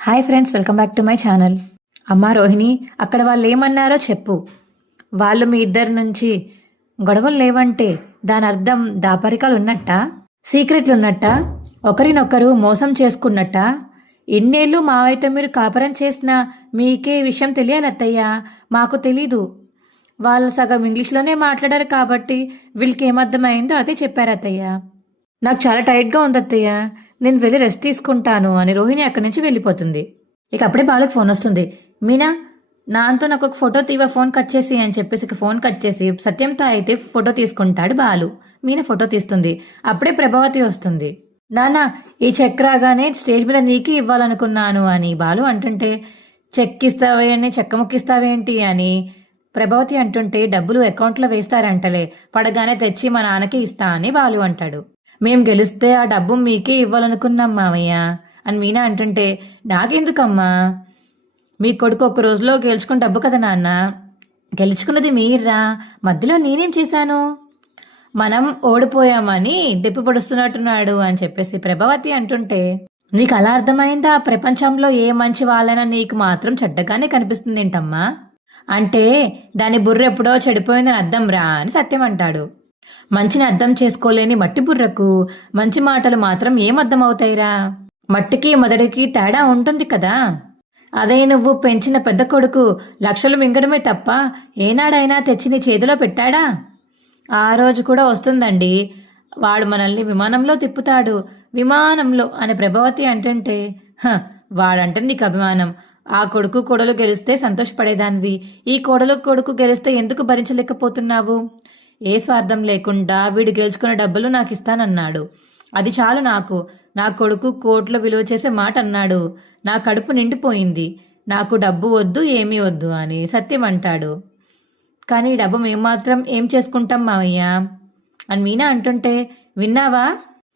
Hi friends, welcome back to my channel. అమ్మా రోహిణి, అక్కడ వాళ్ళు ఏమన్నారో చెప్పు. వాళ్ళు మీ ఇద్దరి నుంచి గొడవలు లేవంటే దాని అర్థం దాపరికాలు ఉన్నట్ట, సీక్రెట్లు ఉన్నట్ట, ఒకరినొకరు మోసం చేసుకున్నట్ట. ఇన్నేళ్ళు మావైతే మీరు కాపురం చేసిన మీకే విషయం తెలియాలి అత్తయ్య, మాకు తెలీదు. వాళ్ళు సగం ఇంగ్లీష్లోనే మాట్లాడారు కాబట్టి వీళ్ళకి ఏమర్థమైందో అదే చెప్పారు అత్తయ్య. నాకు చాలా టైట్గా ఉంది అత్తయ్య, నేను వెళ్ళి రెస్ట్ తీసుకుంటాను అని రోహిణి అక్కడి నుంచి వెళ్ళిపోతుంది. ఇక అప్పుడే బాలకు ఫోన్ వస్తుంది. మీనా, నాతో నాకు ఒక ఫోటో తీవా, ఫోన్ కట్ చేసి అని చెప్పేసి ఫోన్ కట్ చేసి సత్యంతో అయితే ఫోటో తీసుకుంటాడు బాలు. మీనా ఫోటో తీస్తుంది. అప్పుడే ప్రభావతి వస్తుంది. నానా, ఈ చెక్ రాగానే స్టేజ్ మీద నీకే ఇవ్వాలనుకున్నాను అని బాలు అంటుంటే, చెక్ ఇస్తావేంటి, చెక్క ముక్కిస్తావేంటి అని ప్రభావతి అంటుంటే, డబ్బులు అకౌంట్లో వేస్తారంటలే, పడగానే తెచ్చి మా నాన్నకి ఇస్తా అని బాలు అంటాడు. మేం గెలిస్తే ఆ డబ్బు మీకే ఇవ్వాలనుకున్నాం మామయ్య అని మీనా అంటుంటే, నాకెందుకమ్మా, మీ కొడుకు ఒక్క రోజులో గెలుచుకున్న డబ్బు కదా నాన్న, గెలుచుకున్నది మీర్రా, మధ్యలో నేనేం చేశాను, మనం ఓడిపోయామని దెప్పి పొడుస్తున్నట్టున్నాడు అని చెప్పేసి ప్రభావతి అంటుంటే, నీకు అలా అర్థమైందా, ప్రపంచంలో ఏ మంచి వాళ్ళైనా నీకు మాత్రం చెడ్డగానే కనిపిస్తుంది ఏంటమ్మా అంటే, దాని బుర్ర ఎప్పుడో చెడిపోయిందని అర్థం రా అని సత్యం అంటాడు. మంచిని అర్థం చేసుకోలేని మట్టి బుర్రకు మంచి మాటలు మాత్రం ఏం అర్థం అవుతాయిరా, మట్టికి మొదటికి తేడా ఉంటుంది కదా. అదే నువ్వు పెంచిన పెద్ద కొడుకు లక్షలు మింగడమే తప్ప ఏనాడైనా తెచ్చి నీ చేతిలో పెట్టాడా? ఆ రోజు కూడా వస్తుందండి, వాడు మనల్ని విమానంలో తిప్పుతాడు, విమానంలో అని ప్రభావతి అంటుంటే, వాడంటే నీకు అభిమానం, ఆ కొడుకు కోడలు గెలిస్తే సంతోషపడేదానివి, ఈ కోడలు కొడుకు గెలిస్తే ఎందుకు భరించలేకపోతున్నావు? ఏ స్వార్థం లేకుండా వీడు గెలుచుకున్న డబ్బులు నాకు ఇస్తానన్నాడు, అది చాలు నాకు, నా కొడుకు కోట్లు విలువ చేసే మాట అన్నాడు, నా కడుపు నిండిపోయింది, నాకు డబ్బు వద్దు ఏమీ వద్దు అని సత్యం అంటాడు. కానీ డబ్బు మేము మాత్రం ఏం చేసుకుంటాం మావయ్య అని మీనా అంటుంటే, విన్నావా,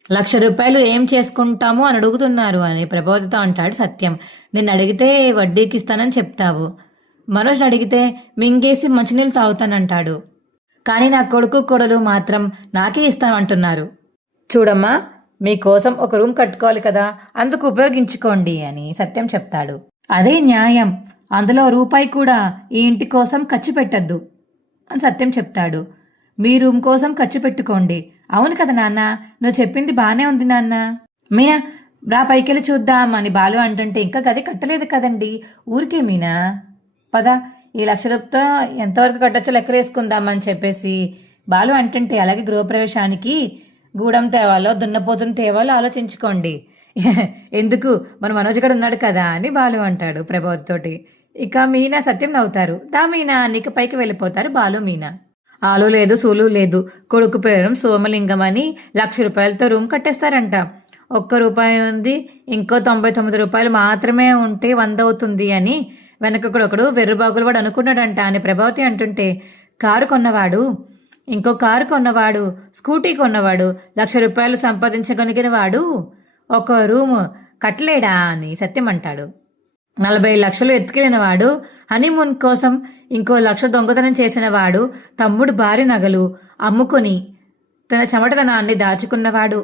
₹1,00,000 ఏం చేసుకుంటాము అని అడుగుతున్నారు అని ప్రభావతితో అంటాడు సత్యం. నిన్ను అడిగితే వడ్డీకి ఇస్తానని చెప్తావు, మనోజ్ని అడిగితే మింగేసి మంచినీళ్ళు తాగుతానంటాడు, కానీ నా కొడుకు కొడలు మాత్రం నాకే ఇస్తామంటున్నారు. చూడమ్మా, మీకోసం ఒక రూమ్ కట్టుకోవాలి కదా, అందుకు ఉపయోగించుకోండి అని సత్యం చెప్తాడు. అదే న్యాయం, అందులో రూపాయి కూడా ఈ ఇంటి కోసం ఖర్చు పెట్టద్దు అని సత్యం చెప్తాడు. మీ రూమ్ కోసం ఖర్చు పెట్టుకోండి. అవును కదా నాన్న, నువ్వు చెప్పింది బానే ఉంది నాన్న. మీనా, రా పైకెళ్ళి చూద్దాం అని బాలు అంటుంటే, ఇంకా గది కట్టలేదు కదండి, ఊరికే మీనా, పద ఈ ₹1,00,000 ఎంతవరకు కట్టొచ్చో లెక్కలేసుకుందామని చెప్పేసి బాలు అంటుంటే, అలాగే గృహప్రవేశానికి గూడెం తేవాలో దున్నపోతుని తేవాలో ఆలోచించుకోండి, ఎందుకు మన మనోజ్ గడు ఉన్నాడు కదా అని బాలు అంటాడు ప్రభావతితోటి. ఇక మీనా సత్యం నవ్వుతారు. దా మీనా, నీకు పైకి వెళ్ళిపోతారు బాలు మీనా. ఆలు లేదు సూలు లేదు, కొడుకు పేరు సోమలింగం అని ₹1,00,000 రూమ్ కట్టేస్తారంట. ₹1 ఉంది, ఇంకో ₹99 మాత్రమే ఉంటే 100 అవుతుంది అని వెనకొకడొకడు వెర్రుబాగులు వాడు అనుకున్నాడంట అని ప్రభావతి అంటుంటే, కారు కొన్నవాడు, ఇంకో కారు కొన్నవాడు, స్కూటీ కొన్నవాడు, ₹1,00,000 సంపాదించగలిగిన వాడు ఒక రూము కట్టలేడా అని సత్యం అంటాడు. 40 లక్షలు ఎత్తుకెళ్ళిన వాడు, హనీమూన్ కోసం ఇంకో 1,00,000 దొంగతనం చేసిన వాడు, తమ్ముడు భారీ నగలు అమ్ముకొని తన చెమటదనాన్ని దాచుకున్నవాడు,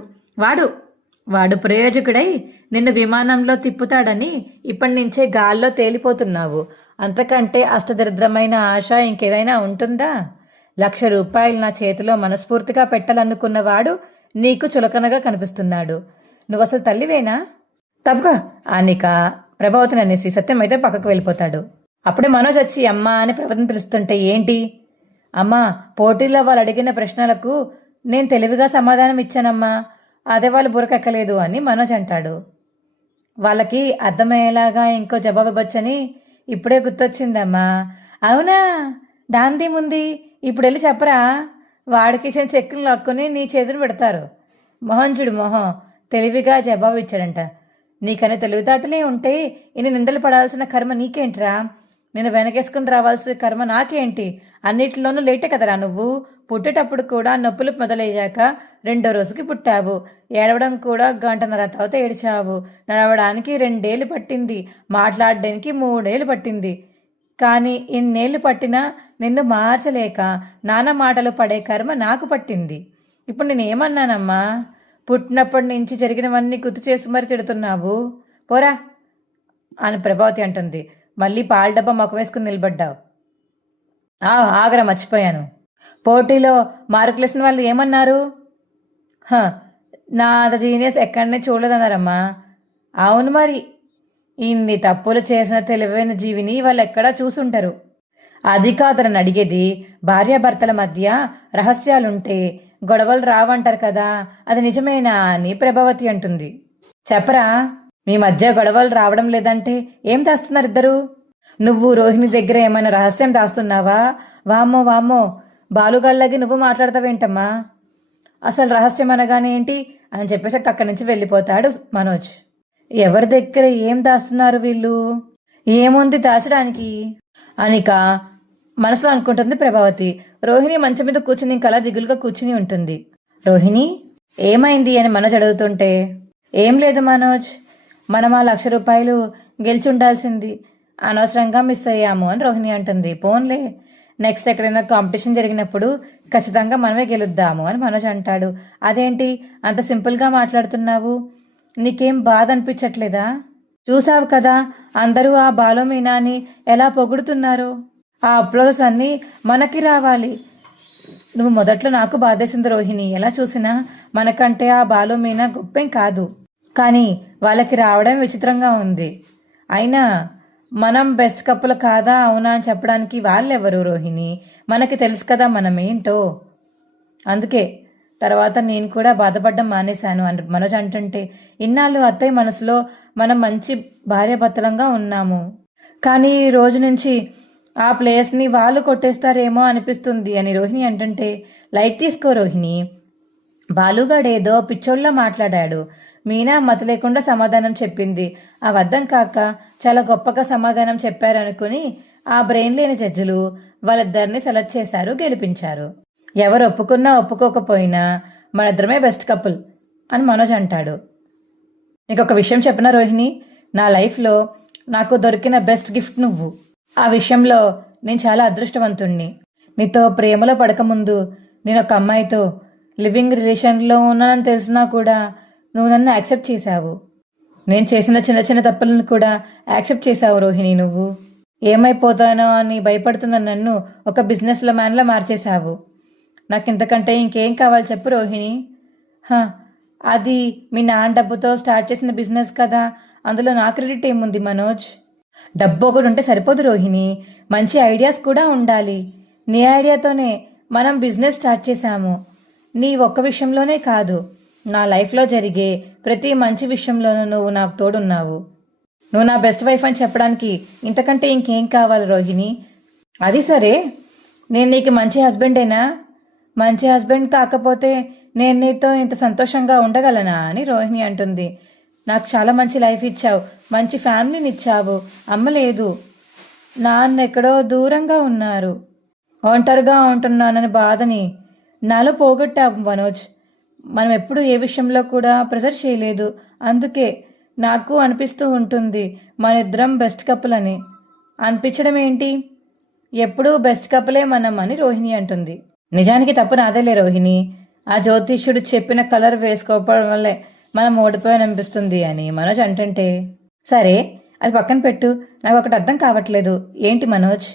వాడు ప్రయోజకుడై నిన్ను విమానంలో తిప్పుతాడని ఇప్పటి నుంచే గాల్లో తేలిపోతున్నావు. అంతకంటే అష్టదరిద్రమైన ఆశ ఇంకేదైనా ఉంటుందా? ₹1,00,000 నా చేతిలో మనస్ఫూర్తిగా పెట్టాలనుకున్నవాడు నీకు చులకనగా కనిపిస్తున్నాడు. నువ్వసలు తల్లివేనా? తప్పుగా అనిక ప్రభావతిని అనేసి సత్యం అయితే పక్కకు వెళ్ళిపోతాడు. అప్పుడే మనోజ్ వచ్చి అమ్మా అని ప్రభావతిని పిలుస్తుంటే, ఏంటి అమ్మా, పోటీలో వాళ్ళు అడిగిన ప్రశ్నలకు నేను తెలివిగా సమాధానం ఇచ్చానమ్మా, అదే వాళ్ళు బురకెక్కలేదు అని మనోజ్ అంటాడు. వాళ్ళకి అర్థమయ్యేలాగా ఇంకో జవాబు ఇవ్వచ్చని ఇప్పుడే గుర్తొచ్చిందమ్మా. అవునా, దాందేముంది, ఇప్పుడు వెళ్ళి చెప్పరా, వాడికి ఇచ్చిన చెక్కులు లాక్కుని నీ చేతులు పెడతారు. మొహం చూడు మొహం, తెలివిగా జవాబు ఇచ్చాడంట. నీకనే తెలివితేటలే ఉంటే ఇన్ని నిందలు పడాల్సిన కర్మ నీకేంట్రా, నేను వెనకేసుకుని రావాల్సిన కర్మ నాకేంటి, అన్నిటిలోనూ లేటే కదరా నువ్వు, పుట్టేటప్పుడు కూడా నొప్పులు మొదలయ్యాక 2వ రోజుకి పుట్టావు, ఏడవడం కూడా 1.5 గంటల తర్వాత ఏడ్చావు, నడవడానికి 2 ఏళ్ళు పట్టింది, మాట్లాడడానికి 3 ఏళ్ళు పట్టింది, కానీ ఇన్నేళ్ళు పట్టినా నిన్ను మార్చలేక నాన్న మాటలు పడే కర్మ నాకు పట్టింది. ఇప్పుడు నేనేమన్నానమ్మా, పుట్టినప్పటి నుంచి జరిగినవన్నీ గుర్తు చేసి మరి తిడుతున్నావు, పోరా అని ప్రభావతి అంటుంది. మళ్ళీ పాల డబ్బా మొక్క వేసుకుని నిలబడ్డావు. ఆగరా, మర్చిపోయాను. పోటీలో మార్కులు ఇస్తున్న వాళ్ళు ఏమన్నారు? నా అంత జీనియస్ ఎక్కడనే చూడలేదన్నారమ్మా. అవును మరి, ఇన్ని తప్పులు చేసిన తెలివైన జీవిని వాళ్ళు ఎక్కడా చూసుంటారు. అది కాదని అడిగేది. భార్యాభర్తల మధ్య రహస్యాలుంటే గొడవలు రావంటారు కదా, అది నిజమేనా అని ప్రభావతి అంటుంది. చెప్పరా, మీ మధ్య గొడవలు రావడం లేదంటే ఏం దాస్తున్నారు ఇద్దరు? నువ్వు రోహిణి దగ్గర ఏమైనా రహస్యం దాస్తున్నావా? వామ్మో వామ్మో, బాలుగాళ్ళకి నువ్వు మాట్లాడతావేంటమ్మా? అసలు రహస్యం అనగానే ఏంటి అని చెప్పేసి అక్కడి నుంచి వెళ్ళిపోతాడు మనోజ్. ఎవరి దగ్గర ఏం దాస్తున్నారు వీళ్ళు? ఏముంది దాచడానికి? అనిక మనసులో అనుకుంటుంది ప్రభావతి. రోహిణి మంచం మీద కూర్చుని ఇంకలా దిగులుగా కూర్చుని ఉంటుంది. రోహిణి, ఏమైంది అని మనోజ్ అడుగుతుంటే, ఏం లేదు మనోజ్, మనం ఆ 1,00,000 రూపాయలు గెలిచి ఉండాల్సింది, అనవసరంగా మిస్ అయ్యాము అని రోహిణి అంటుంది. పోన్లే, నెక్స్ట్ ఎక్కడైనా కాంపిటీషన్ జరిగినప్పుడు ఖచ్చితంగా మనమే గెలుద్దాము అని మనోజ్ అంటాడు. అదేంటి అంత సింపుల్గా మాట్లాడుతున్నావు? నీకేం బాధ అనిపించట్లేదా? చూసావు కదా అందరూ ఆ బాలు మీనాని ఎలా పొగుడుతున్నారో. ఆ అప్లోస్ అన్నీ మనకి రావాలి. నువ్వు మొదట్లో నాకు బాధేసింది రోహిణి. ఎలా చూసినా మనకంటే ఆ బాలు మీనా గొప్పేం కాదు, కానీ వాళ్ళకి రావడం విచిత్రంగా ఉంది. అయినా మనం బెస్ట్ కప్పులు కాదా అవునా అని చెప్పడానికి వాళ్ళెవరు రోహిణి? మనకి తెలుసు కదా మనమేంటో. అందుకే తర్వాత నేను కూడా బాధపడడం మానేశాను అని మనోజ్ అంటుంటే, ఇన్నాళ్ళు అత్తయ్య మనసులో మనం మంచి భార్యాభర్తలంగా ఉన్నాము, కానీ ఈ రోజు నుంచి ఆ ప్లేస్ని వాళ్ళు కొట్టేస్తారేమో అనిపిస్తుంది అని రోహిణి అంటుంటే, లైట్ తీసుకో రోహిణి, బాలుగాడేదో పిచ్చోళ్ళ మాట్లాడాడు. మీనా మతి లేకుండా సమాధానం చెప్పింది. ఆ వద్దం కాక చాలా గొప్పగా సమాధానం చెప్పారనుకుని ఆ బ్రెయిన్ లేని జడ్జిలు వాళ్ళిద్దరిని సెలెక్ట్ చేశారు, గెలిపించారు. ఎవరు ఒప్పుకున్నా ఒప్పుకోకపోయినా మనిద్దరమే బెస్ట్ కపుల్ అని మనోజ్ అంటాడు. నీకు ఒక విషయం చెప్పిన రోహిణి, నా లైఫ్లో నాకు దొరికిన బెస్ట్ గిఫ్ట్ నువ్వు. ఆ విషయంలో నేను చాలా అదృష్టవంతుణ్ణి. నీతో ప్రేమలో పడకముందు నేను ఒక అమ్మాయితో లివింగ్ రిలేషన్లో ఉన్నానని తెలిసినా కూడా నువ్వు నన్ను యాక్సెప్ట్ చేశావు. నేను చేసిన చిన్న చిన్న తప్పులను కూడా యాక్సెప్ట్ చేశావు రోహిణి. నువ్వు ఏమైపోతానో అని భయపడుతున్న నన్ను ఒక బిజినెస్ మ్యాన్లా మార్చేశావు. నాకు ఇంతకంటే ఇంకేం కావాలి చెప్పు రోహిణి? అది మీ నాన్న డబ్బుతో స్టార్ట్ చేసిన బిజినెస్ కదా, అందులో నా క్రెడిట్ ఏముంది మనోజ్? డబ్బు ఒకటి ఉంటే సరిపోదు రోహిణి, మంచి ఐడియాస్ కూడా ఉండాలి. నీ ఐడియాతోనే మనం బిజినెస్ స్టార్ట్ చేశాము. నీ ఒక్క విషయంలోనే కాదు, నా లైఫ్లో జరిగే ప్రతి మంచి విషయంలోనూ నువ్వు నాకు తోడున్నావు. నువ్వు నా బెస్ట్ వైఫ్ అని చెప్పడానికి ఇంతకంటే ఇంకేం కావాలి రోహిణి? అది సరే, నేను నీకు మంచి హస్బెండేనా? మంచి హస్బెండ్ కాకపోతే నేను నీతో ఇంత సంతోషంగా ఉండగలనా అని రోహిణి అంటుంది. నాకు చాలా మంచి లైఫ్ ఇచ్చావు, మంచి ఫ్యామిలీని ఇచ్చావు. అమ్మ లేదు, నాన్న ఎక్కడో దూరంగా ఉన్నారు, ఒంటరిగా ఉంటున్నానని బాధని నాలో పోగొట్టావు మనోజ్. మనం ఎప్పుడు ఏ విషయంలో కూడా ప్రెజర్ చేయలేదు, అందుకే నాకు అనిపిస్తూ ఉంటుంది మన ఇద్దరం బెస్ట్ కపుల్ అని. అనిపించడం ఏంటి, ఎప్పుడూ బెస్ట్ కపులే మనం అని రోహిణి అంటుంది. నిజానికి తప్పు నాదేలే రోహిణి, ఆ జ్యోతిష్యుడు చెప్పిన కలర్ వేసుకోవడం వల్లే మనం ఓడిపోయాననిపిస్తుంది అని మనోజ్ అంటుంటే, సరే అది పక్కన పెట్టు, నాకు ఒకటి అర్థం కావట్లేదు. ఏంటి మనోజ్?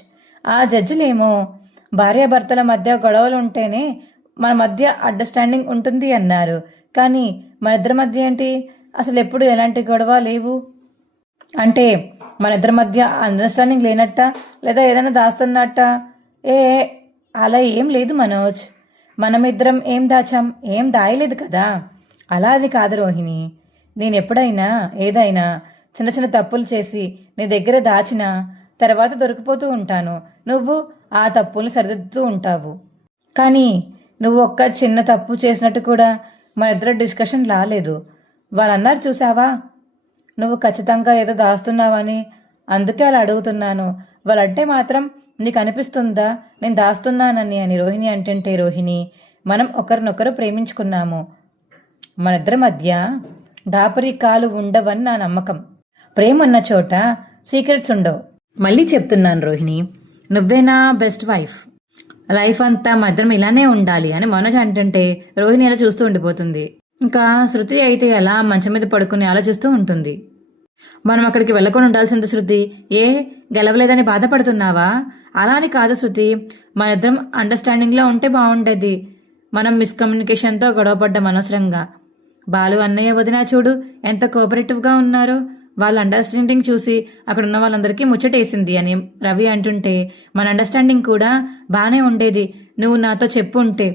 ఆ జడ్జిలేమో భార్యాభర్తల మధ్య గొడవలు ఉంటేనే మన మధ్య అండర్స్టాండింగ్ ఉంటుంది అన్నారు, కానీ మన ఇద్దరి మధ్య ఏంటి? అసలు ఎప్పుడు ఎలాంటి గొడవ లేవు. అంటే మన ఇద్దరి మధ్య అండర్స్టాండింగ్ లేనట్ట, లేదా ఏదైనా దాస్తున్నట్ట? అలా ఏం లేదు మనోజ్, మనమిద్దరం ఏం దాచాం? ఏం దాయలేదు కదా. అలా అది కాదు రోహిణి, నేను ఎప్పుడైనా ఏదైనా చిన్న చిన్న తప్పులు చేసి నీ దగ్గర దాచినా తర్వాత దొరికిపోతూ ఉంటాను. నువ్వు ఆ తప్పులు సరిదిద్దుతూ ఉంటావు. కానీ నువ్వు ఒక్క చిన్న తప్పు చేసినట్టు కూడా మన ఇద్దరు డిస్కషన్ రాలేదు. వాళ్ళన్నారు చూసావా, నువ్వు ఖచ్చితంగా ఏదో దాస్తున్నావని, అందుకే అలా అడుగుతున్నాను. వాళ్ళంటే మాత్రం నీకు అనిపిస్తుందా నేను దాస్తున్నానని అని రోహిణి అంటుంటే, రోహిణి మనం ఒకరినొకరు ప్రేమించుకున్నాము, మన ఇద్దరి మధ్య దాపరికాలు ఉండవని నా నమ్మకం. ప్రేమ ఉన్న చోట సీక్రెట్స్ ఉండవు. మళ్ళీ చెప్తున్నాను రోహిణి, నువ్వే నా బెస్ట్ వైఫ్, లైఫ్ అంతా మా ఇద్దరం ఇలానే ఉండాలి అని మనోజ్ అంటుంటే రోహిణి అలా చూస్తూ ఉండిపోతుంది. ఇంకా శృతి అయితే అలా మంచం మీద పడుకుని ఆలోచిస్తూ ఉంటుంది. మనం అక్కడికి వెళ్ళకుండా ఉండాల్సింది శృతి. గెలవలేదని బాధపడుతున్నావా? అలా అని కాదు శృతి, మన ఇద్దరం అండర్స్టాండింగ్లో ఉంటే బాగుండేది. మనం మిస్కమ్యూనికేషన్తో గొడవపడ్డాం అనవసరంగా. బాలు అన్నయ్య వదిన చూడు ఎంత కోఆపరేటివ్గా ఉన్నారో. వాళ్ళ అండర్స్టాండింగ్ చూసి అక్కడ ఉన్న వాళ్ళందరికీ ముచ్చటేసింది అని రవి అంటుంటే, మన అండర్స్టాండింగ్ కూడా బాగానే ఉండేది. నువ్వు నాతో చెప్పు ఉంటే.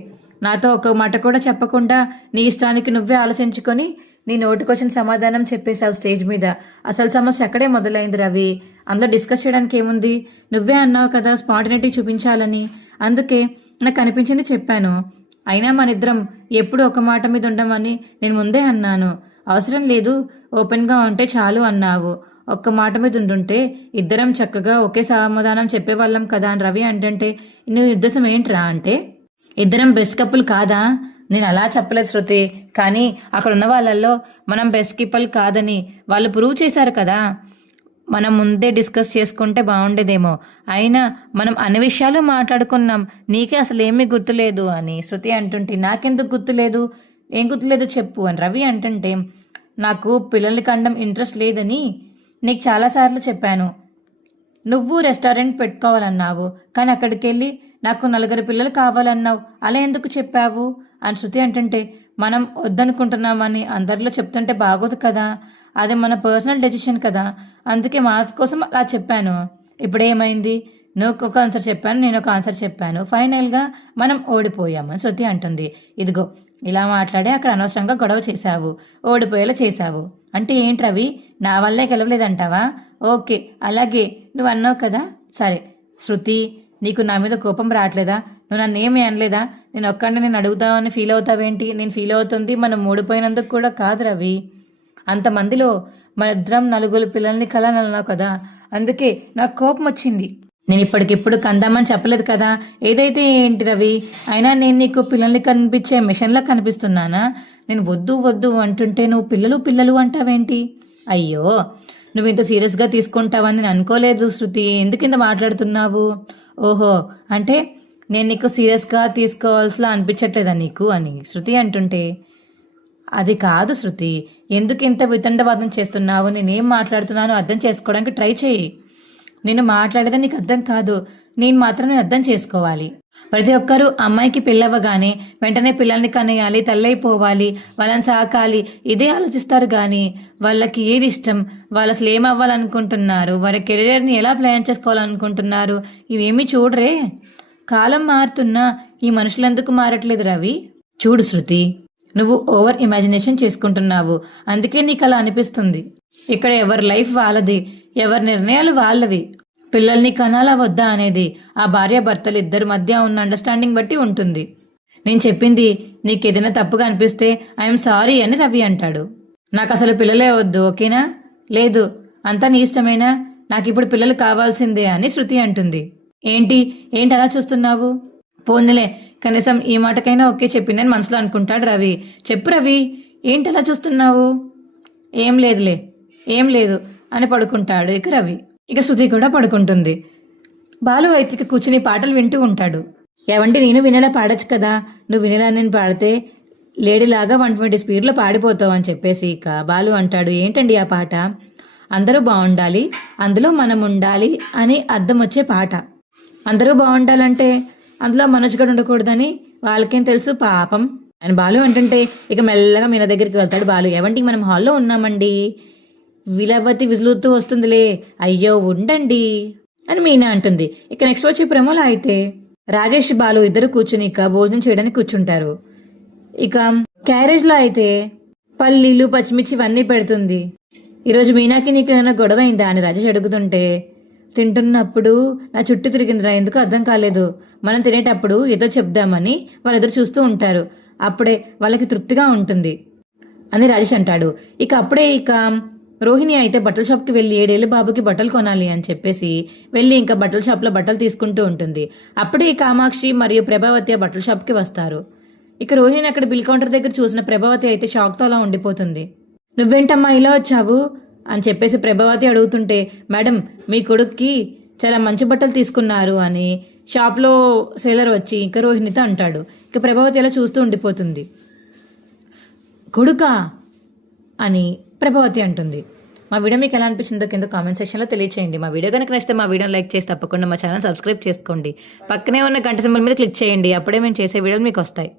నాతో ఒక మాట కూడా చెప్పకుండా నీ ఇష్టానికి నువ్వే ఆలోచించుకొని నీ నోటికొచ్చిన సమాధానం చెప్పేశావు స్టేజ్ మీద. అసలు సమస్య అక్కడే మొదలైంది రవి. అందులో డిస్కస్ చేయడానికి ఏముంది? నువ్వే అన్నావు కదా స్పాంటినిటీ చూపించాలని. అందుకే నాకు అనిపించింది చెప్పాను. అయినా మన ఇద్దరం ఎప్పుడు ఒక మాట మీద ఉండమని నేను ముందే అన్నాను. అవసరం లేదు, ఓపెన్గా ఉంటే చాలు అన్నావు. ఒక్క మాట మీద ఉండుంటే ఇద్దరం చక్కగా ఒకే సమాధానం చెప్పేవాళ్ళం కదా అని రవి అంటే, నీ ఉద్దేశం ఏంట్రా అంటే, ఇద్దరం బెస్ట్ కపుల్ కాదా? నేను అలా చెప్పలేదు శృతి, కానీ అక్కడ ఉన్న వాళ్ళల్లో మనం బెస్ట్ కపుల్ కాదని వాళ్ళు ప్రూవ్ చేశారు కదా. మనం ముందే డిస్కస్ చేసుకుంటే బాగుండేదేమో. అయినా మనం అన్ని విషయాలు మాట్లాడుకున్నాం. నీకే అసలు ఏమీ గుర్తులేదు అని శృతి అంటుంటే, నాకెందుకు గుర్తులేదు? ఏం గుర్తులేదు చెప్పు అని రవి అంటుంటే, నాకు పిల్లల్ని కండం ఇంట్రెస్ట్ లేదని నీకు చాలాసార్లు చెప్పాను. నువ్వు రెస్టారెంట్ పెట్టుకోవాలన్నావు, కానీ అక్కడికి వెళ్ళి నాకు 4 పిల్లలు కావాలన్నావు. అలా ఎందుకు చెప్పావు అని శృతి అంటుంటే, మనం వద్దనుకుంటున్నామని అందరిలో చెప్తుంటే బాగోదు కదా. అది మన పర్సనల్ డెసిషన్ కదా. అందుకే మా కోసం అలా చెప్పాను. ఇప్పుడేమైంది? నువ్వు ఒక ఆన్సర్ చెప్పాను, నేను ఒక ఆన్సర్ చెప్పాను. ఫైనల్గా మనం ఓడిపోయామని శృతి అంటుంది. ఇదిగో ఇలా మాట్లాడి అక్కడ అనవసరంగా గొడవ చేశావు, ఓడిపోయేలా చేశావు. అంటే ఏంటి రవి, నా వల్లే గెలవలేదంటావా? ఓకే, అలాగే నువ్వు అన్నావు కదా. సరే శృతి, నీకు నా మీద కోపం రావట్లేదా? నువ్వు నన్ను ఏమీ అనలేదా? నేను ఒక్కడిని నేను అడుగుతావని ఫీల్ అవుతావేంటి? నేను ఫీల్ అవుతుంది మనం ఓడిపోయినందుకు కూడా కాదు రవి. అంతమందిలో మన ఇద్దరం 4 పిల్లల్ని కలనన్నావు కదా, అందుకే నాకు కోపం వచ్చింది. నేను ఇప్పటికిప్పుడు కందామని చెప్పలేదు కదా. ఏదైతే ఏంటి రవి, అయినా నేను నీకు పిల్లల్ని కనిపించే మిషన్లా కనిపిస్తున్నానా? నేను వద్దు వద్దు అంటుంటే నువ్వు పిల్లలు పిల్లలు అంటావేంటి? అయ్యో, నువ్వు ఇంత సీరియస్గా తీసుకుంటావని నేను అనుకోలేదు శృతి. ఎందుకు ఇంత మాట్లాడుతున్నావు? ఓహో, అంటే నేను నీకు సీరియస్గా తీసుకోవాల్సిలా అనిపించట్లేదా నీకు అని శృతి అంటుంటే, అది కాదు శృతి, ఎందుకు ఇంత వితండవాదం చేస్తున్నావు? నేనేం మాట్లాడుతున్నానో అర్థం చేసుకోవడానికి ట్రై చేయి. నేను మాట్లాడేది నీకు అర్థం కాదు, నేను మాత్రం అర్థం చేసుకోవాలి. ప్రతి ఒక్కరూ అమ్మాయికి పెళ్ళవ్వగానే వెంటనే పిల్లల్ని కనేయాలి, తల్లైపోవాలి, వాళ్ళని సాకాలి, ఇదే ఆలోచిస్తారు. కానీ వాళ్ళకి ఏది ఇష్టం, వాళ్ళు అసలు ఏమవ్వాలనుకుంటున్నారు, వారి కెరీర్ని ఎలా ప్లాన్ చేసుకోవాలనుకుంటున్నారు, ఇవేమీ చూడరే. కాలం మారుతున్నా ఈ మనుషులెందుకు మారట్లేదు రవి? చూడు శృతి, నువ్వు ఓవర్ ఇమాజినేషన్ చేసుకుంటున్నావు, అందుకే నీకు అలా అనిపిస్తుంది. ఇక్కడ ఎవరి లైఫ్ వాళ్ళది, ఎవరి నిర్ణయాలు వాళ్ళవి. పిల్లల్ని కనాలా వద్దా అనేది ఆ భార్యాభర్తలు ఇద్దరి మధ్య ఉన్న అండర్స్టాండింగ్ బట్టి ఉంటుంది. నేను చెప్పింది నీకు ఏదైనా తప్పుగా అనిపిస్తే ఐఎమ్ సారీ అని రవి అంటాడు. నాకు అసలు పిల్లలే వద్దు, ఓకేనా? లేదు, అంతా నీ ఇష్టమేనా? నాకు ఇప్పుడు పిల్లలు కావాల్సిందే అని శృతి అంటుంది. ఏంటి అలా చూస్తున్నావు? పోన్నిలే, కనీసం ఈ మాటకైనా ఓకే చెప్పిందని మనసులో అనుకుంటాడు రవి. చెప్పు రవి, ఏంటి అలా చూస్తున్నావు? ఏం లేదులే, ఏం లేదు అని పడుకుంటాడు ఇక రవి. ఇక శృతి కూడా పడుకుంటుంది. బాలు అయితే కూర్చుని పాటలు వింటూ ఉంటాడు. ఏవంటే నేను వినేలా పాడచ్చు కదా, నువ్వు వినేలా నేను పాడితే లేడీలాగా 120 స్పీడ్లో పాడిపోతావు అని చెప్పేసి ఇక బాలు అంటాడు, ఏంటండి ఆ పాట? అందరూ బాగుండాలి, అందులో మనం ఉండాలి అని అర్థం వచ్చే పాట. అందరూ బాగుండాలంటే అందులో మనోజ్ గడు ఉండకూడదని వాళ్ళకేం తెలుసు పాపం అని బాలు అంటుంటే ఇక మెల్లగా మీనా దగ్గరికి వెళ్తాడు బాలు. ఏవంటి మనం హాల్లో ఉన్నామండి. విలవతి విజులుతూ వస్తుందిలే, అయ్యో ఉండండి అని మీనా అంటుంది. ఇక నెక్స్ట్ వచ్చే ప్రేమలో అయితే రాజేష్ బాలు ఇద్దరు కూర్చుని ఇక భోజనం చేయడానికి కూర్చుంటారు. ఇక క్యారేజ్లో అయితే పల్లీలు పచ్చిమిర్చి ఇవన్నీ పెడుతుంది. ఈరోజు మీనాకి నీకు ఏమైనా గొడవ అయిందా అని రాజేష్ అడుగుతుంటే, తింటున్నప్పుడు నా చుట్టూ తిరిగిందిరా, ఎందుకు అర్థం కాలేదు. మనం తినేటప్పుడు ఏదో చెప్దామని వాళ్ళిద్దరు చూస్తూ ఉంటారు, అప్పుడే వాళ్ళకి తృప్తిగా ఉంటుంది అని రాజేష్ అంటాడు. ఇక అప్పుడే ఇక రోహిణి అయితే బట్టల షాప్కి వెళ్ళి 7 ఏళ్ళ బాబుకి బట్టలు కొనాలి అని చెప్పేసి వెళ్ళి ఇంకా బట్టల షాప్లో బట్టలు తీసుకుంటూ ఉంటుంది. అప్పుడే కామాక్షి మరియు ప్రభావతి ఆ బట్టల షాప్కి వస్తారు. ఇక రోహిణి అక్కడ బిల్ కౌంటర్ దగ్గర చూసిన ప్రభావతి అయితే షాక్తో అలా ఉండిపోతుంది. నువ్వేంటమ్మా ఇలా వచ్చావు అని చెప్పేసి ప్రభావతి అడుగుతుంటే, మేడం మీ కొడుక్కి చాలా మంచి బట్టలు తీసుకున్నారు అని షాప్లో సేలర్ వచ్చి ఇంకా రోహిణితో అంటాడు. ఇక ప్రభావతి అలా చూస్తూ ఉండిపోతుంది. కొడుకా అని ప్రభావతి అంటుంది. మా వీడియో మీకు ఎలా అనిపించిందో కింద కామెంట్ సెక్షన్లో తెలియచేయండి. మా వీడియో కనుక నచ్చితే మా వీడియోని లైక్ చేసి తప్పకుండా మా ఛానల్ సబ్స్క్రైబ్ చేసుకోండి. పక్కనే ఉన్న గంట సింబల్ మీద క్లిక్ చేయండి. అప్పుడే మేము చేసే వీడియోలు మీకు వస్తాయి.